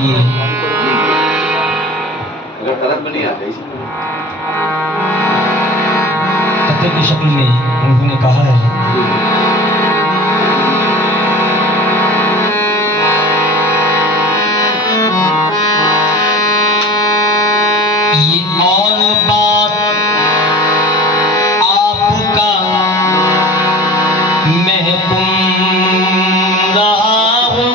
चाहिए। अगर तरफ में नहीं आ गई कते की शक्ल में उन्होंने कहा है, ये और बात आपका महकुम रहा हूं,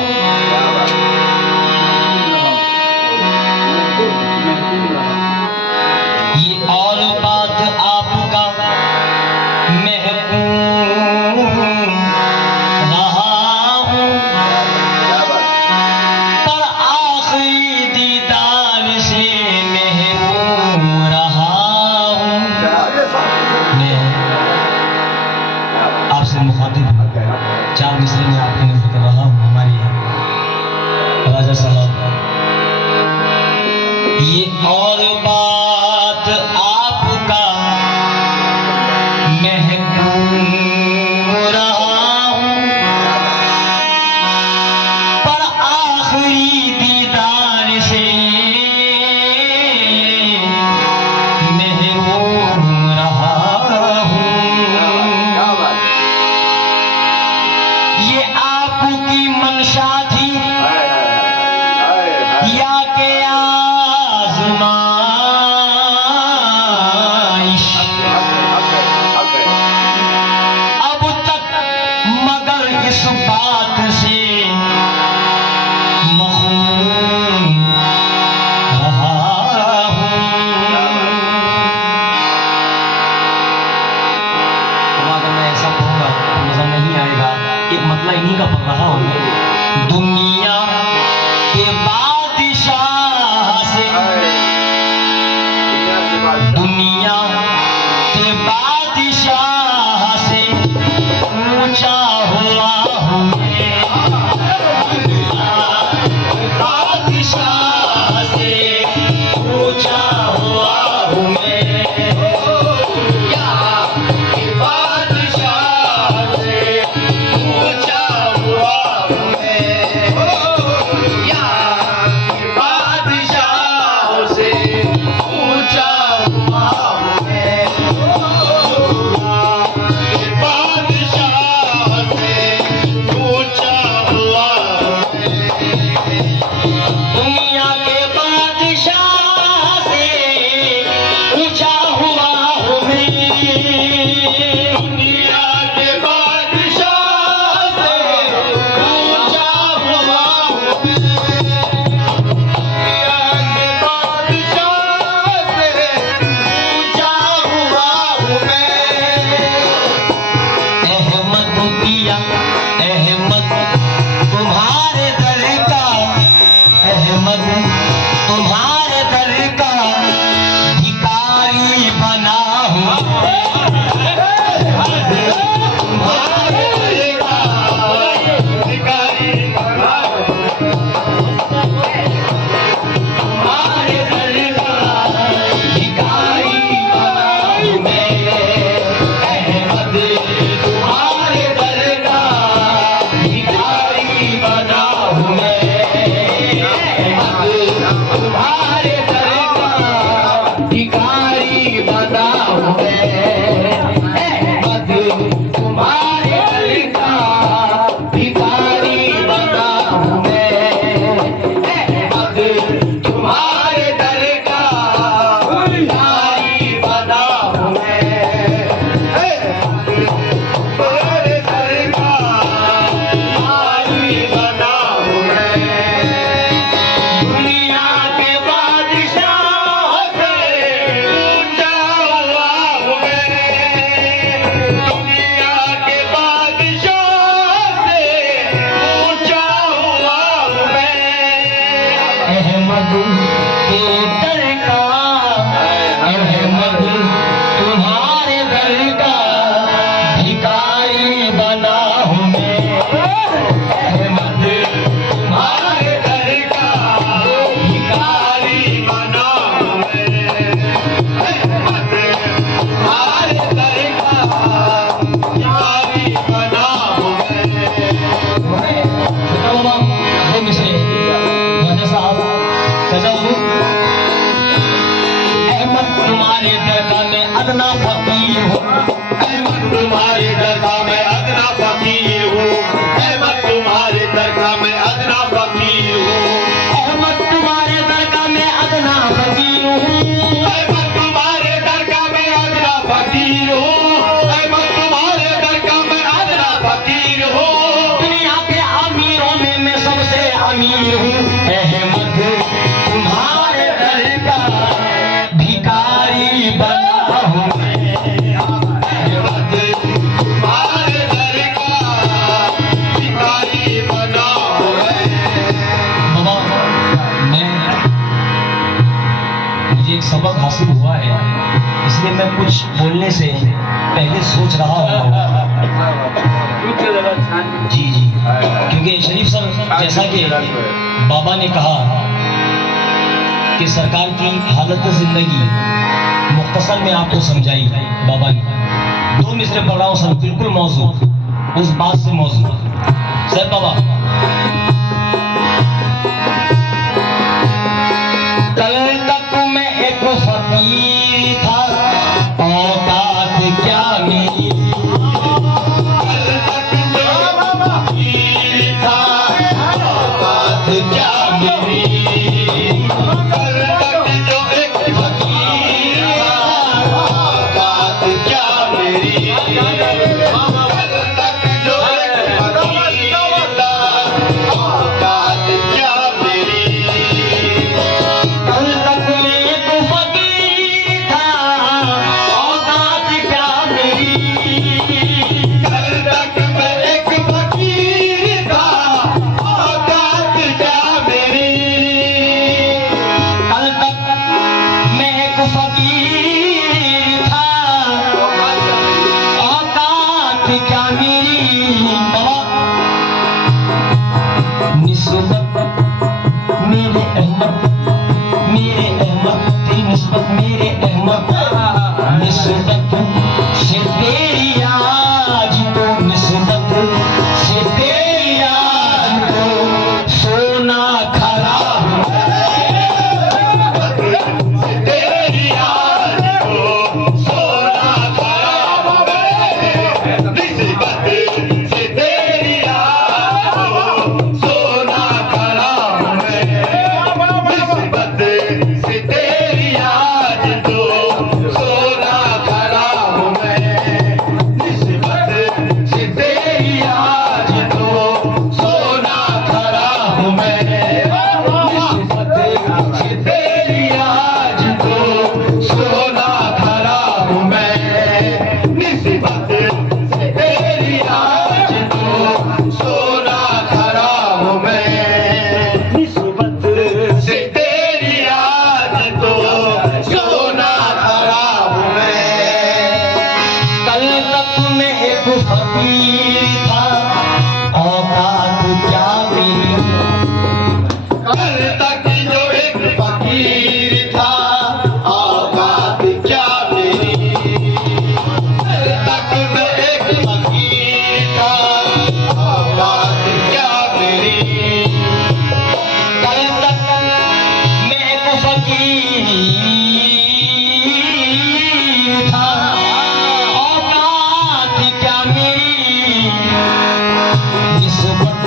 ये और बात आपका महकुम रहा हूं, पर आखिरी दीदार से महरूम रहा हूं। मैं आपसे मुखातिब हूं, 4 मिसरे में आपकी नजर कर रहा हूं हमारे राजा साहब। ये और बात आपका महबूब रहा हूं, पर आखिरी दीदार से महरूम रहा हूं। ये आपकी मंशा थी या के आज़माइश, अब तक मगर इस बात से मखमूम रहा हूं। अब अगर मैं ऐसा पढ़ूंगा तो मजा नहीं आएगा, एक मतलब इन्हीं का पढ़ रहा हूं। दुनिया के बादशाह से, दुनिया के बादशाह से ऊंचा हुआ हूं मैं, बादशाह से ऊंचा हुआ हूं मैं, बादशाह से ऊंचा हुआ हूं मैं। फकीर हो, दुनिया के अमीरों में मैं सबसे अमीर हूँ। अहमद तुम्हारे दर का भिखारी बना हूँ मैं। अहमद तुम्हारे दर का भिखारी बना हूँ मैं। बाबा मुझे एक सबक हासिल हुआ है, इसलिए मैं कुछ बोलने से पहले सोच रहा हूँ जी जी, क्योंकि शरीफ सर जैसा कि बाबा ने कहा कि सरकार की हालत जिंदगी मुख्तसर में आपको समझाई बाबा ने। 2 मिसरे पढ़ रहा हूँ सर, बिल्कुल मौजू उस बात से मौजू। सर बाबा, कल तक मैं एक फकीर था, औकात क्या मेरी। कल तक जो फकीर था, औकात क्या मेरी। कल तक जो एक फकीर था, औकात क्या मेरी। कल तक जो एक फकीर था, औकात क्या मेरी। कल तक मैं एक फकीर था, औकात क्या मेरी। कल तक मैं एक फकीर था, औकात क्या मेरी। कल तक मैं एक फकीर था, औकात क्या मेरी। बाबा, निस्बत मेरे अहमद, मेरे अहमद की निस्बत, मेरे अहमद निस्बत से तेरी आज तो, निस्बत से तेरी आज तो सोना खराब तेरी आज को सोना खराब है। निस्बत से तेरी आज को सोना खराब है। निस्बत से तेरी आज को सोना खराब है। निस्बत से तेरी आज को सोना खराब है। निस्बत से तेरी आज को सोना खराब है। निस्बत से तेरी आज को सोना खराब है। निस्बत से तेरी आज को सोना खराब है। कल तक मैं एक फकीर था, औकात क्या मेरी। कल तक जो एक फकीर था, औकात क्या मेरी। कल तक मैं एक फकीर था, औकात क्या मेरी। कल तक मैं एक फकीर था, औकात क्या मेरी। निस्बत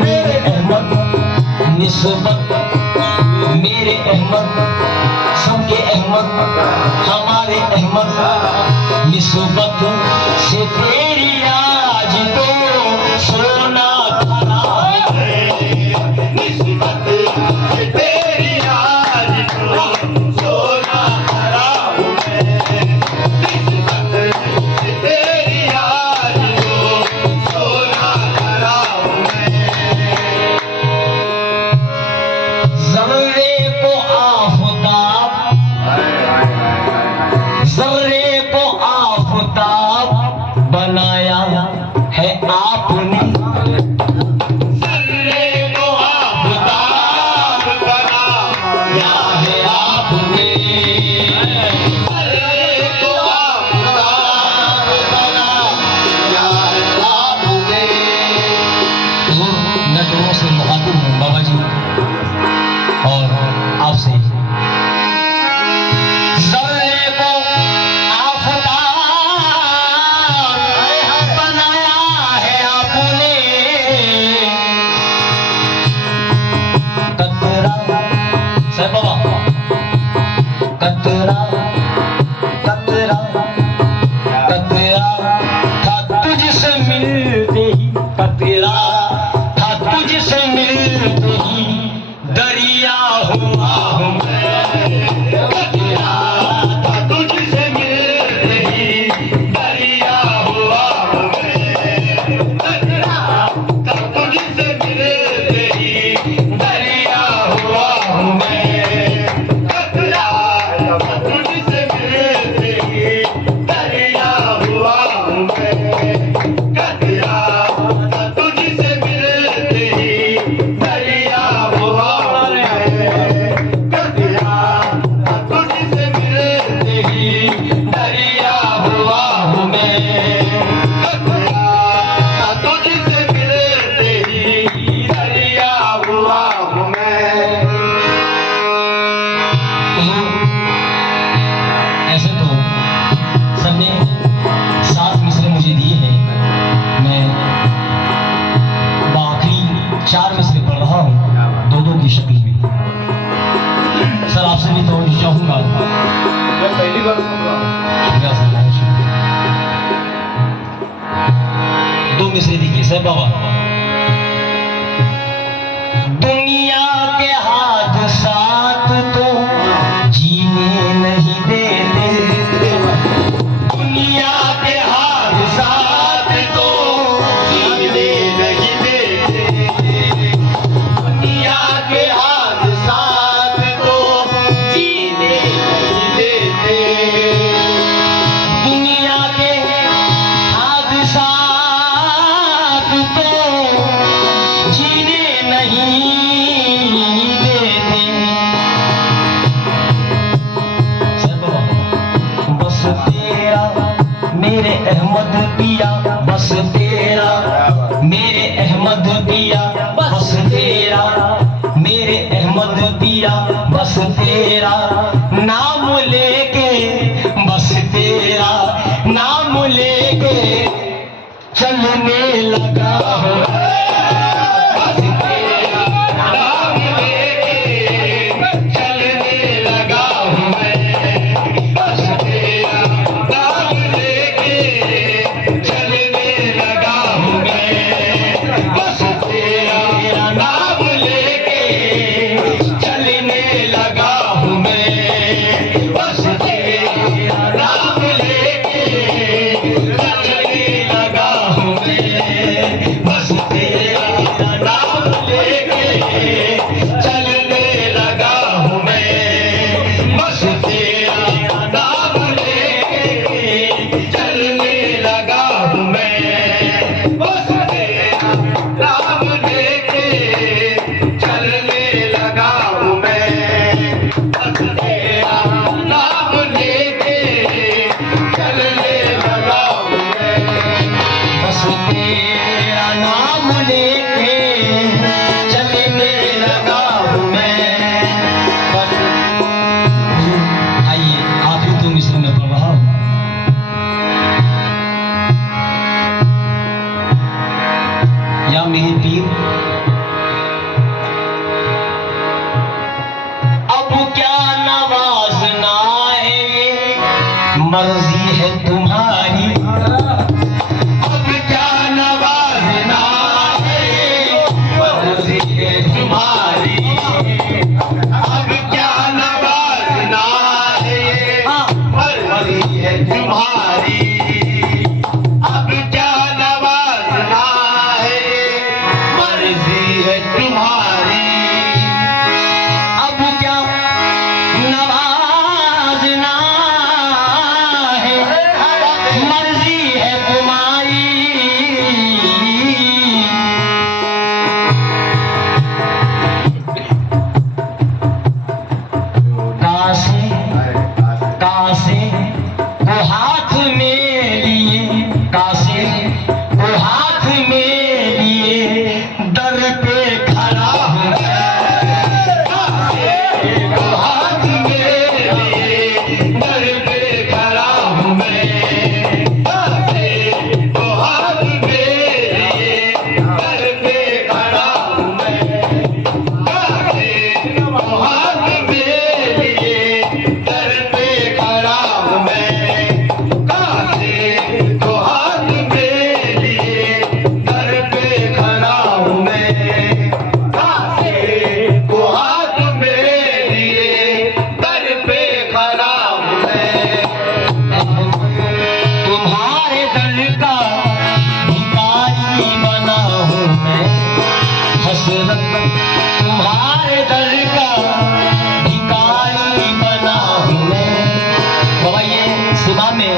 मेरे अहमद, निस्बत मेरे अहमद, सबके अहमद हमारे अहमद। निस्बत से तेरी आज तो सोना खराब है। निस्बत से तेरी आज को सोना खराब है। निस्बत से तेरी आज को सोना खराब है। ज़र्रे को आफ़ताब, ज़र्रे को आफ़ताब बनाया है आपने। ज़र्रे को आफ़ताब बनाया है आपने। ज़र्रे को आफ़ताब बनाया है आपने। हुज़ूर, मैं दोनों से मुखातिब हूँ बाबा जी और आपसे। ज़र्रे को आफ़ताब बनाया है आपने। मिश्री देखिए साहब बाबा। दुनिया के हादसात तो जीने नहीं देते, दुनिया के हादसात तो जीने नहीं देते, दुनिया के हादसात तो जीने नहीं देते, दुनिया के हादसात तो जीने नहीं देते। साहब बाबा, बस तेरा मेरे अहमद पिया, बस तेरा मेरे अहमद पिया, बस तेरा मेरे अहमद पिया, बस तेरा नाम लेके, बस तेरा नाम लेके चलने लगा हूँ। बस तेरा नाम लेके चलने लगा हूँ मैं, बस तेरा नाम लेके चलने लगा हूँ मैं, बस तेरा नाम लेके चलने लगा हूँ मैं, बस तेरा नाम लेके चलने लगा हूँ मैं, बस तेरा नाम लेके चलने लगा हूँ मैं, बस तेरा नाम लेके चलने लगा हूँ मैं, बस तेरा नाम लेके चलने लगा हूँ मैं, बस तेरा नाम लेके चलने लगा हूँ मैं। बस तेरा नाम लेके चलने लगा हूँ मैं। बस आइए आखिरी तो मिश्र में पढ़ रहा हूँ। या मेरे पीर अब क्या नवाजना है, मर्जी है तुम्हारी। अब क्या नवाजना है, मर्जी है तुम्हारी, अब क्या नवाजना है, मर्जी है तुम्हारी, अब क्या नवाजना है, मर्जी है तुम्हारी, अब क्या नवाजना है, मर्जी है तुम्हारी। कासे कासे वो हाथ में लिए, कासे वो हाथ में लिए दर पे खड़ा हूँ वो हाथ मेरे दर पे खड़ा हूँ मैं, वो हाथ मेरे दर पे खड़ा हूँ मैं, वो हाथ मेरे दर पे खड़ा हूँ मैं, वो हाथ मेरे दर पे खड़ा हूँ मैं, वो हाथ मेरे लिए दर पे खड़ा हूँ मैं। तुम्हारे दल का भिखारी बना हूँ मैं, हसरत तुम्हारे दल का भिखारी बना हूँ मैं। बाबा ये सिमा में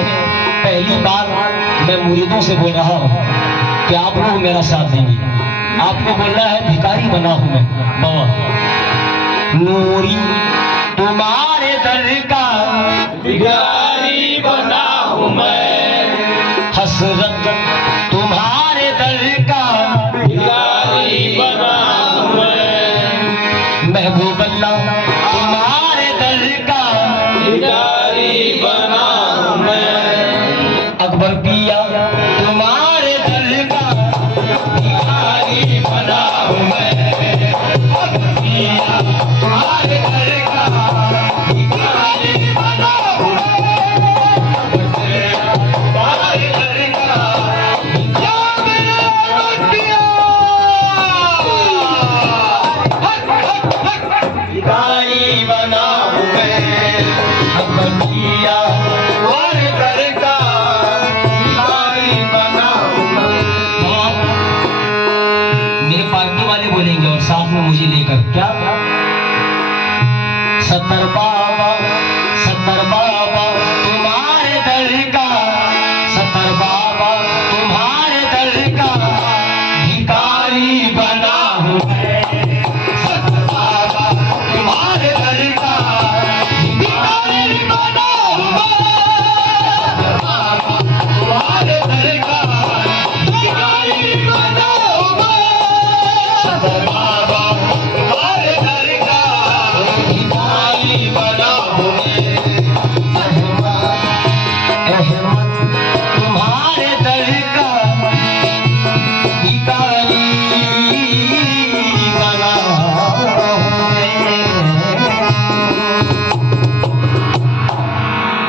पहली बार मैं मुरीदों से बोल रहा हूँ कि आप लोग मेरा साथ देंगे। आपको बोलना है भिखारी बना हूँ मैं बाबा। नूरी तुम्हारे दल का भिखारी बना हूँ मैं, हसरत तुम्हारे दल का भिखारी बना हूँ मैं, महबूब अल्लाह तुम्हारे दल का भिखारी बना हूँ मैं, अकबर पिया तुम्हारे दल का भिखारी बना हूँ मैं, अकबर पिया तुम्हारे दर का भिखारी बना हूँ मैं। में मुझे लेकर क्या 70 पार